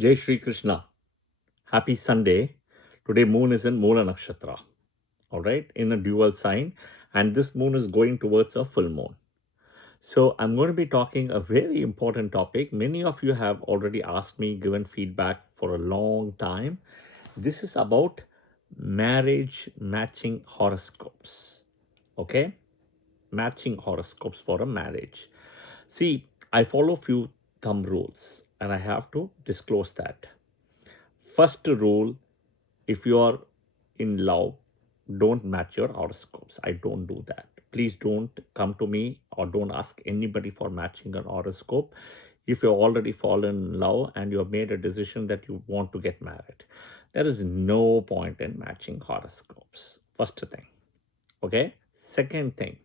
Jai Shri Krishna. Happy Sunday. Today moon is in Moola Nakshatra. Alright, in a dual sign. And this moon is going towards a full moon. So I'm going to be talking a very important topic. Many of you have already asked me, given feedback for a long time. This is about marriage matching horoscopes. Okay? Matching horoscopes for a marriage. See, I follow few thumb rules and I have to disclose that. First rule, if you are in love, don't match your horoscopes. I don't do that. Please don't come to me or don't ask anybody for matching an horoscope if you've already fallen in love and you have made a decision that you want to get married. There is no point in matching horoscopes. First thing. Okay. Second thing,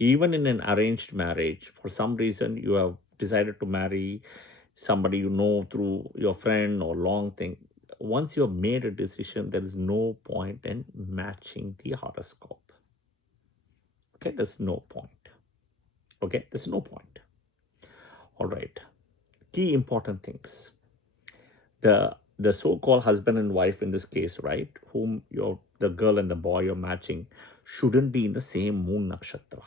even in an arranged marriage, for some reason you have decided to marry somebody you know through your friend or long thing. Once you have made a decision, there is no point in matching the horoscope. Okay, there's no point. Okay, there's no point. All right. Key important things. The so-called husband and wife in this case, right, whom the girl and the boy you're matching shouldn't be in the same moon nakshatra.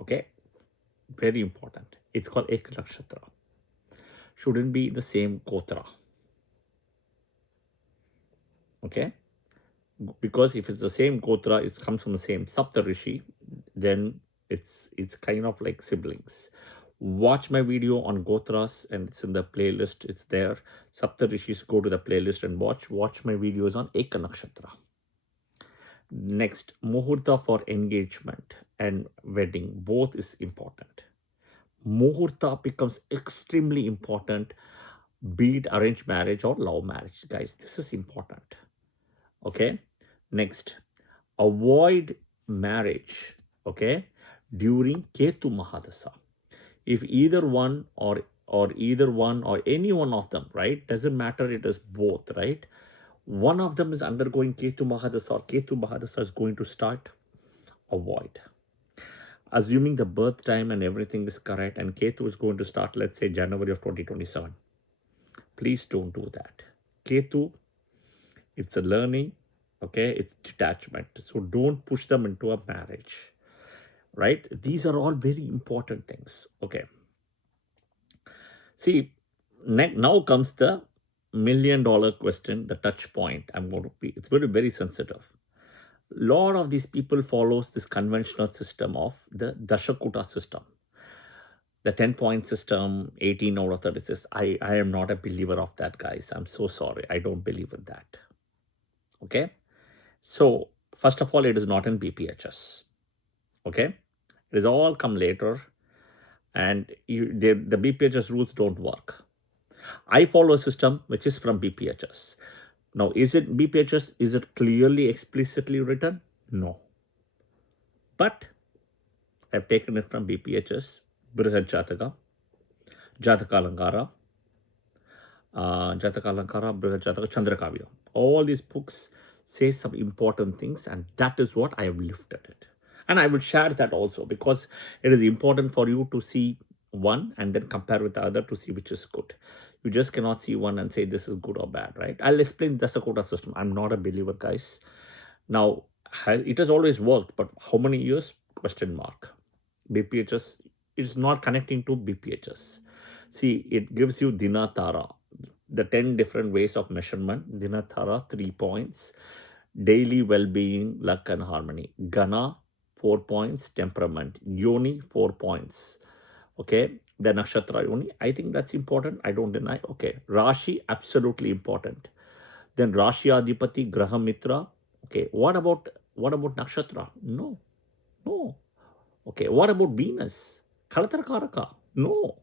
Okay, very important. It's called Ek Nakshatra. Shouldn't be the same Kotra. Okay, because if it's the same Kotra, it comes from the same Sapta Rishi, then it's kind of like siblings. Watch my video on Gotras and it's in the playlist. It's there. Sapta Rishis, go to the playlist and watch my videos on Eka Nakshatra. Next, Muhurta for engagement and wedding, both is important. Muhurta becomes extremely important, be it arranged marriage or love marriage. Guys, this is important. Okay. Next, avoid marriage, okay, during Ketu Mahadasa. If either one or any one of them, right, doesn't matter, it is both, right? One of them is undergoing Ketu Mahadasa or Ketu Mahadasa is going to start, avoid. Assuming the birth time and everything is correct and Ketu is going to start, let's say January of 2027. Please don't do that. Ketu, it's a learning, okay, it's detachment. So don't push them into a marriage, right? These are all very important things. Okay. See, now comes the $1 million question, the touch point. It's going to be very sensitive. A lot of these people follows this conventional system of the Dashakuta system, the 10-point system, 18 out of 36. I am not a believer of that, guys. I'm so sorry. I don't believe in that. Okay. So first of all, it is not in BPHS. Okay. It is all come later and the BPHS rules don't work. I follow a system which is from BPHS. Now, is it BPHS? Is it clearly, explicitly written? No. But I've taken it from BPHS, Brihad Jataka, Jataka Alankara, Brihad Jataka, Chandrakavya. All these books say some important things, and that is what I have lifted it. And I will share that also because it is important for you to see one and then compare with the other to see which is good. You just cannot see one and say this is good or bad, right? I'll explain the Dakota system. I'm not a believer, guys. Now, it has always worked, but how many years? Question mark. BPHS is not connecting to BPHS. See, it gives you Dinatara, the 10 different ways of measurement. Dinatara, 3 points. Daily well-being, luck and harmony. Gana, 4 points. Temperament. Yoni, 4 points. Okay, the nakshatra Yoni, I think that's important. I don't deny. Okay, Rashi, absolutely important. Then Rashi Adipati, Graha Mitra. Okay, what about nakshatra? No. Okay, what about Venus? Kalatar Karaka? No.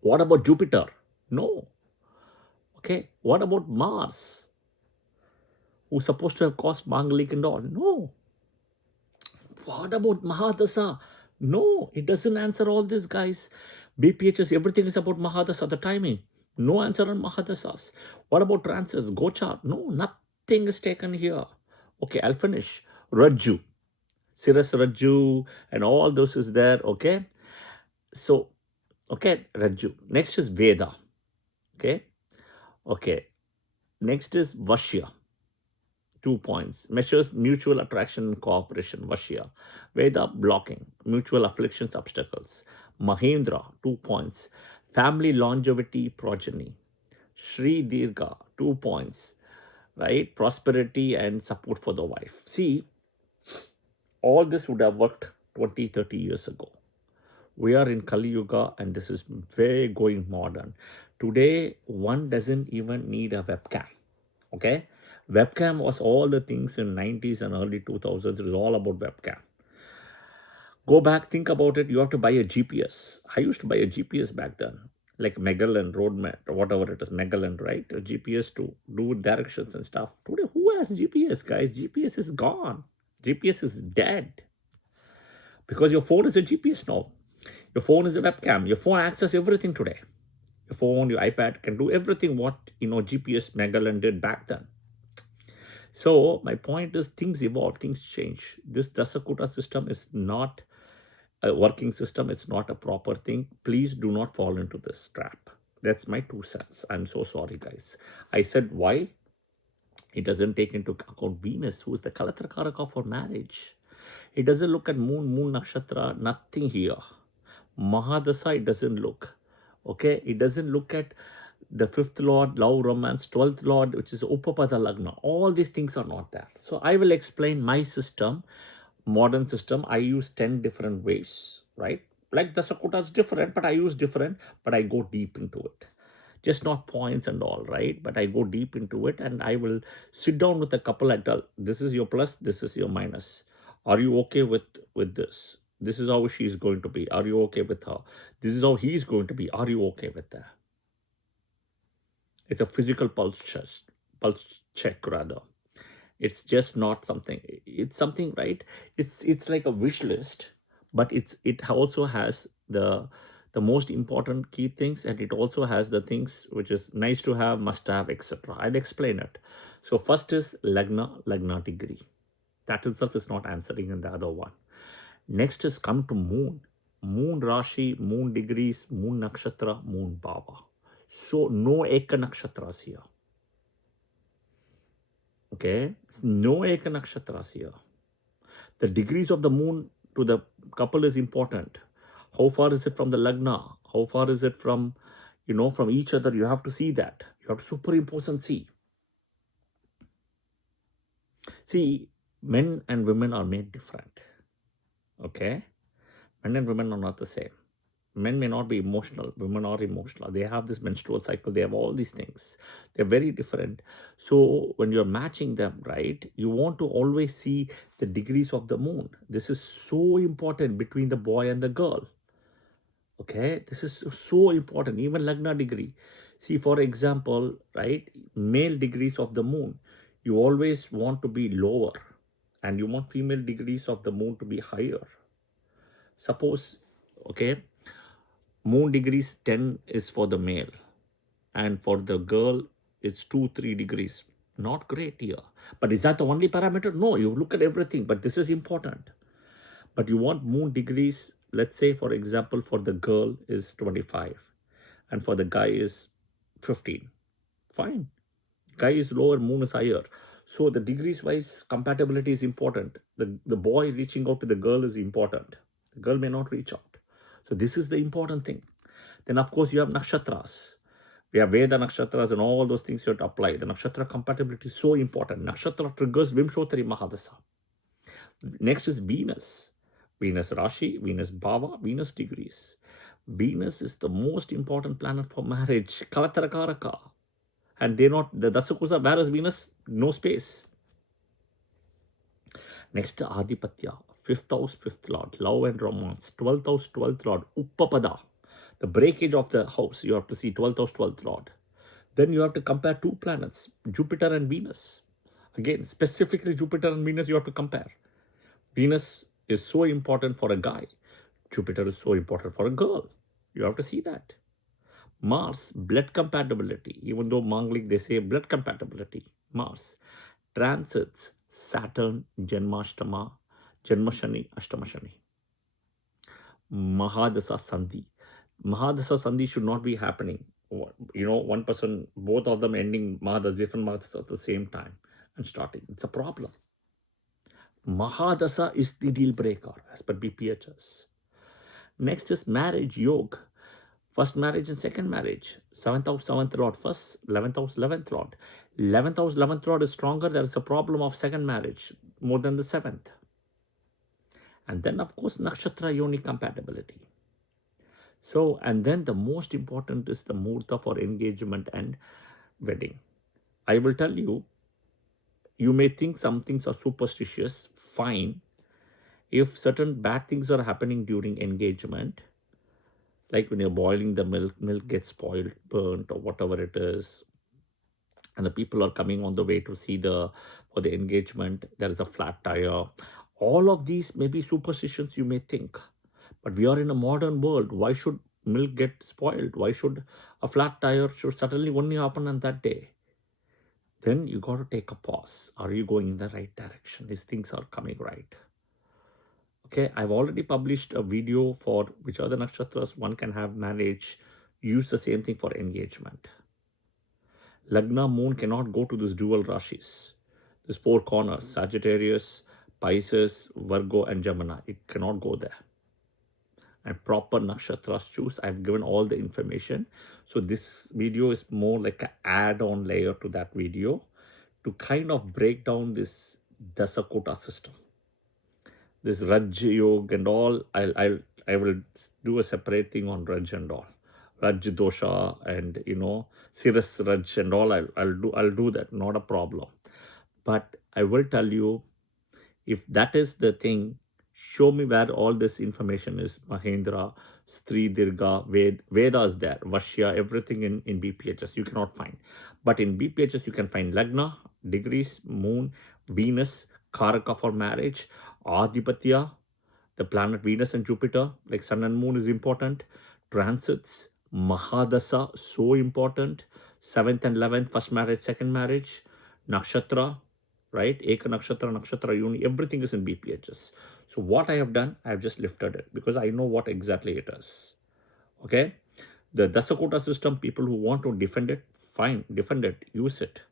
What about Jupiter? No. Okay, what about Mars? Who's supposed to have caused Mangalik and all? No. What about Mahadasa? No, it doesn't answer all this, guys. BPHS, everything is about Mahadasa, the timing. No answer on Mahadasas. What about transits? Gochar? No, nothing is taken here. Okay, I'll finish. Rajju. Siras Rajju and all those is there, okay? So, Okay, Raju. Next is Veda. Okay. Okay. Next is Vashya. 2 points. Measures mutual attraction and cooperation. Vashya. Veda, blocking. Mutual afflictions, obstacles. Mahendra, 2 points. Family longevity, progeny. Shri Dirga, 2 points. Right? Prosperity and support for the wife. See, all this would have worked 20, 30 years ago. We are in Kali Yuga and this is very going modern. Today, one doesn't even need a webcam. Okay? Webcam was all the things in 90s and early 2000s. It was all about webcam. Go back, think about it. You have to buy a GPS. I used to buy a GPS back then, like Magellan, road map, or whatever it is, Magellan, right? A GPS to do directions and stuff. Today, who has GPS, guys? GPS is gone. GPS is dead because your phone is a GPS now. Your phone is a webcam. Your phone accesses everything today. Your phone, your iPad can do everything what GPS Magellan did back then. So my point is things evolve, things change. This Dasakuta system is not a working system. It's not a proper thing. Please do not fall into this trap. That's my 2 cents. I'm so sorry, guys. I said why? It doesn't take into account Venus, who is the Kalatrakaraka for marriage. It doesn't look at moon nakshatra, nothing here. Mahadasa, it doesn't look. Okay, it doesn't look at the 5th lord, love, romance, 12th lord, which is Upapada Lagna. All these things are not there. So I will explain my system, modern system. I use 10 different ways, right? Like the Sakuta is different, but I use different, but I go deep into it. Just not points and all, right? But I go deep into it and I will sit down with a couple and tell, this is your plus, this is your minus. Are you okay with this? This is how she's going to be. Are you okay with her? This is how he's going to be. Are you okay with that? It's a physical pulse check rather. It's just not something. It's something, right? It's like a wish list, but it also has the most important key things, and it also has the things which is nice to have, must have, etc. I'll explain it. So first is lagna degree. That itself is not answering in the other one. Next is come to moon rashi, moon degrees, moon nakshatra, moon bhava. So no eka nakshatras here. Okay, no eka nakshatras here. The degrees of the moon to the couple is important. How far is it from the lagna? How far is it from, from each other? You have to see that. You have to superimpose and see. See, men and women are made different. Okay, men and women are not the same. Men may not be emotional, women are emotional. They have this menstrual cycle, they have all these things. They're very different. So when you're matching them, right, you want to always see the degrees of the moon. This is so important between the boy and the girl. Okay, this is so important, even Lagna degree. See, for example, right, male degrees of the moon, you always want to be lower, and you want female degrees of the moon to be higher. Suppose, okay, moon degrees 10 is for the male, and for the girl it's 2-3 degrees. Not great here, but is that the only parameter? No, you look at everything, but this is important. But you want moon degrees, let's say for example for the girl is 25 and for the guy is 15. Fine, guy is lower, moon is higher. So the degrees wise compatibility is important. The boy reaching out to the girl is important. The girl may not reach out. So this is the important thing. Then of course you have nakshatras. We have Veda nakshatras and all those things you have to apply. The nakshatra compatibility is so important. Nakshatra triggers Vimshotari Mahadasa. Next is Venus. Venus Rashi, Venus Bhava, Venus degrees. Venus is the most important planet for marriage. Kalatarakaraka. And they're not, the Dasakusa, where is Venus? No space. Next, Adipatya. 5th house, 5th lord, love and romance. 12th house, 12th lord, Uppapada. The breakage of the house, you have to see 12th house, 12th lord. Then you have to compare 2 planets, Jupiter and Venus. Again, specifically Jupiter and Venus, you have to compare. Venus is so important for a guy. Jupiter is so important for a girl. You have to see that. Mars, blood compatibility. Even though Manglik, they say blood compatibility. Mars. Transits, Saturn, Janmashani, Ashtamashani. Mahadasa Sandhi. Mahadasa Sandhi should not be happening. One person, both of them ending Mahadasa, different Mahadasa at the same time and starting. It's a problem. Mahadasa is the deal breaker as per BPHS. Next is marriage yoga. First marriage and second marriage. 7th house, 7th lord. First, 11th house, 11th lord. 11th house, 11th lord is stronger. There is a problem of second marriage more than the 7th. And then, of course, nakshatra yoni compatibility. So, and then the most important is the muhurta for engagement and wedding. I will tell you, you may think some things are superstitious, fine. If certain bad things are happening during engagement, like when you're boiling the milk gets spoiled, burnt, or whatever it is, and the people are coming on the way to see for the engagement, there is a flat tire. All of these may be superstitions, you may think. But we are in a modern world. Why should milk get spoiled? Why should a flat tire should suddenly only happen on that day? Then you got to take a pause. Are you going in the right direction? These things are coming right. Okay, I've already published a video for which other nakshatras one can have marriage. Use the same thing for engagement. Lagna moon cannot go to these dual rashis. These four corners, Sagittarius, Pisces, Virgo, and Gemini. It cannot go there. And proper nakshatras choose. I've given all the information. So this video is more like an add-on layer to that video to kind of break down this Dasakota system. This Raj Yoga and all, I will do a separate thing on Raj and all. Raj dosha and Siras Raj and all. I'll do that, not a problem. But I will tell you, if that is the thing, show me where all this information is. Mahendra, Stri Dirga, Vedas there, Vashya, everything in BPHS you cannot find. But in BPHS you can find Lagna, degrees, moon, Venus, Karaka for marriage, Adipatya, the planet Venus and Jupiter, like sun and moon is important. Transits, Mahadasa, so important. 7th and 11th, first marriage, second marriage, Nakshatra, right? Eka Nakshatra, Nakshatra Yuni, everything is in BPHS. So what I have done, I have just lifted it because I know what exactly it is. Okay? The Dasakota system, people who want to defend it, fine, defend it, use it.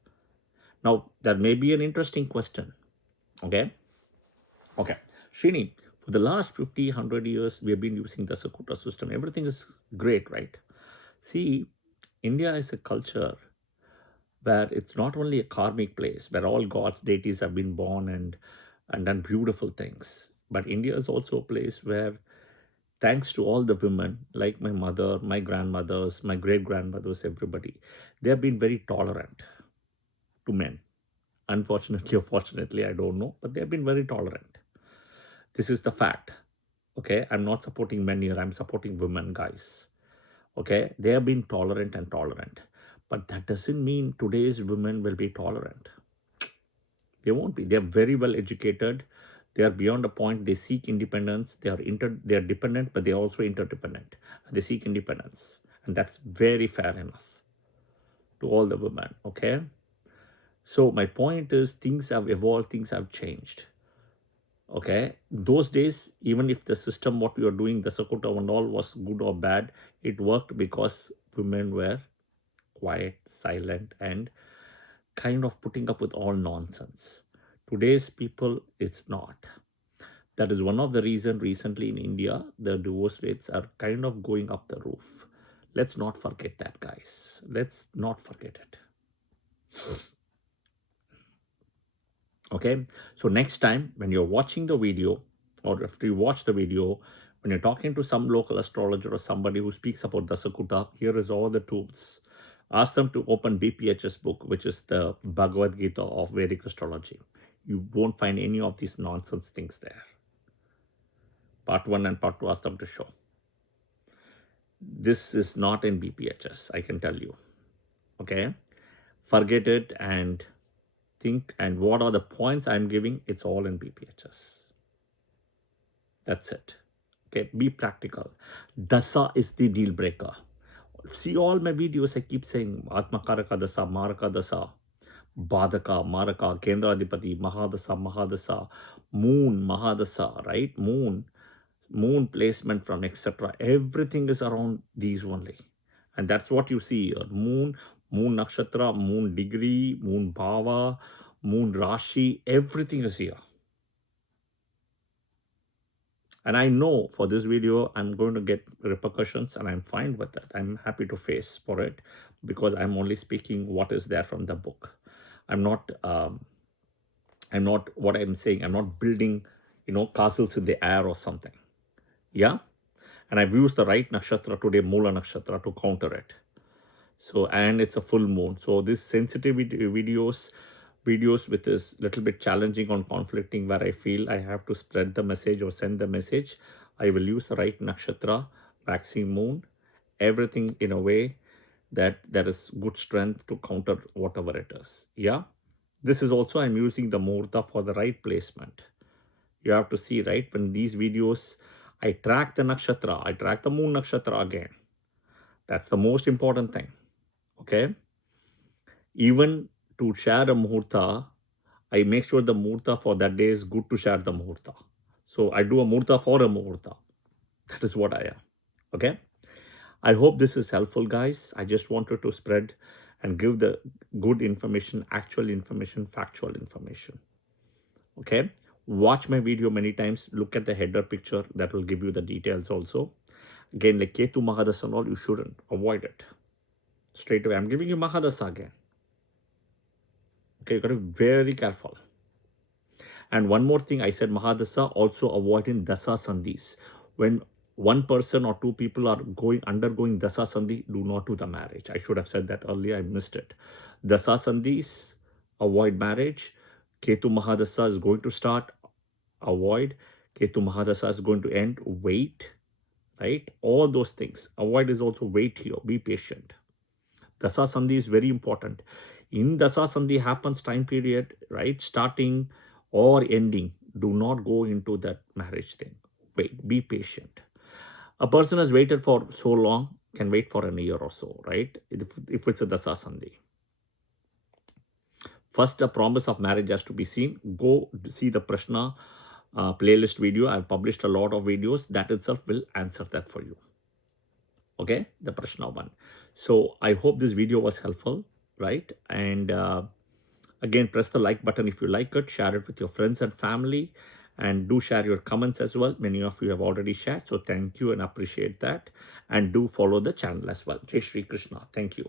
Now, that may be an interesting question. Okay? Okay. Srini, for the last 50, 100 years, we have been using the Dasakota system. Everything is great, right? See, India is a culture where it's not only a karmic place where all gods, deities have been born and done beautiful things, but India is also a place where, thanks to all the women, like my mother, my grandmothers, my great-grandmothers, everybody, they have been very tolerant to men. Unfortunately or fortunately, I don't know, but they have been very tolerant. This is the fact. Okay, I'm not supporting men here, I'm supporting women, guys. Okay, they have been tolerant and tolerant. But that doesn't mean today's women will be tolerant. They won't be. They are very well educated. They are beyond a point. They seek independence. They are dependent, but they are also interdependent. They seek independence. And that's very fair enough to all the women. Okay. So my point is, things have evolved, things have changed. Okay. Those days, even if the system, what we were doing, the Dakota and all was good or bad, it worked because women were quiet, silent, and kind of putting up with all nonsense. Today's people, it's not. That is one of the reasons recently in India, the divorce rates are kind of going up the roof. Let's not forget that, guys. Let's not forget it. Okay, so next time when you're watching the video, or after you watch the video, when you're talking to some local astrologer or somebody who speaks about Dasakota, here is all the tools. Ask them to open BPHS book, which is the Bhagavad Gita of Vedic astrology. You won't find any of these nonsense things there. Part 1 and part 2, ask them to show. This is not in BPHS, I can tell you. Okay, forget it and think, and what are the points I'm giving, it's all in BPHS. That's it. Okay, be practical. Dasa is the deal breaker. See all my videos, I keep saying Atma Karaka Dasa, Maraka Dasa, Badaka, Maraka, Kendradipati, Mahadasa, Mahadasa, Moon, Mahadasa, right? Moon, moon placement from etc. Everything is around these only. And that's what you see here. Moon nakshatra, moon degree, moon bhava, moon rashi, everything is here. And I know for this video, I'm going to get repercussions, and I'm fine with that. I'm happy to face for it because I'm only speaking what is there from the book. I'm not what I'm saying. I'm not building, castles in the air or something. Yeah. And I've used the right nakshatra today, Mula nakshatra, to counter it. So, and it's a full moon. So this sensitivity videos with this little bit challenging on conflicting, where I feel I have to spread the message or send the message, I will use the right nakshatra, waxing moon, everything in a way that there is good strength to counter whatever it is. Yeah. This is also, I'm using the muhurta for the right placement. You have to see, right? When these videos, I track the nakshatra, I track the moon nakshatra again. That's the most important thing. Okay. Even to share a muhurta, I make sure the muhurta for that day is good to share the muhurta. So I do a muhurta for a muhurta. That is what I am. Okay. I hope this is helpful, guys. I just wanted to spread and give the good information, actual information, factual information. Okay. Watch my video many times. Look at the header picture. That will give you the details also. Again, like Ketu Mahadasa and all, you shouldn't avoid it. Straight away, I'm giving you Mahadasa again. Okay, you got to be very careful. And one more thing, I said Mahadasa, also avoiding Dasa Sandhis. When one person or two people are undergoing Dasa Sandhi, do not do the marriage. I should have said that earlier, I missed it. Dasa Sandhis, avoid marriage. Ketu Mahadasa is going to start, avoid. Ketu Mahadasa is going to end, wait. Right? All those things. Avoid is also wait here, be patient. Dasa Sandhi is very important. In Dasa Sandhi happens time period, right? Starting or ending. Do not go into that marriage thing. Wait, be patient. A person has waited for so long, can wait for a year or so, right? If it's a Dasa Sandhi. First, a promise of marriage has to be seen. Go see the Prashna playlist video. I've published a lot of videos. That itself will answer that for you. Okay, the Prashna one. So I hope this video was helpful, right? And again, press the like button if you like it. Share it with your friends and family. And do share your comments as well. Many of you have already shared. So thank you and appreciate that. And do follow the channel as well. Jai Shri Krishna. Thank you.